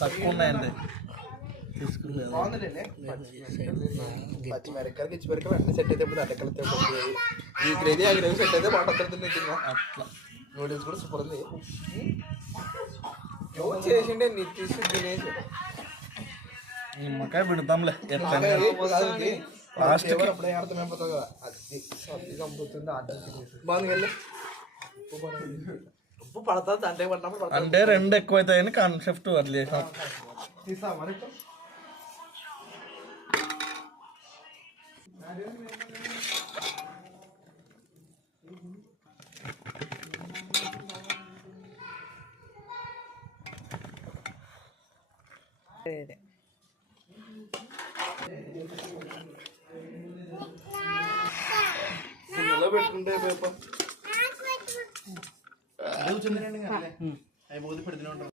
తక్కువ ఉన్నాయండి పచ్చిమిరకాయలు గిచ్చిమిరకాయలు అన్ని సెట్ అయితే అడ్డకలతో ఈ గ్రేవీ ఆ గ్రేవీ సెట్ అయితే బాగుంటుంది. అట్లా నూడిల్స్ కూడా సూపర్ ఉంది. చేసిండే నీ తీసి తినేసి నిమ్మకాయ పెడతాంలే అప్పుడే అర్థమైపోతుంది కదా. అది చంపుతుంది బాగుంది వెళ్ళి ఉప్పు పడుతుంది అంటే పడినప్పుడు అంటే రెండు ఎక్కువ అవుతాయని కాన్సెప్ట్ అది చేసాం. తీసా మరి పెట్టుకుంటే పేపర్ అయిపోతే పెడుతూనే ఉంటాం.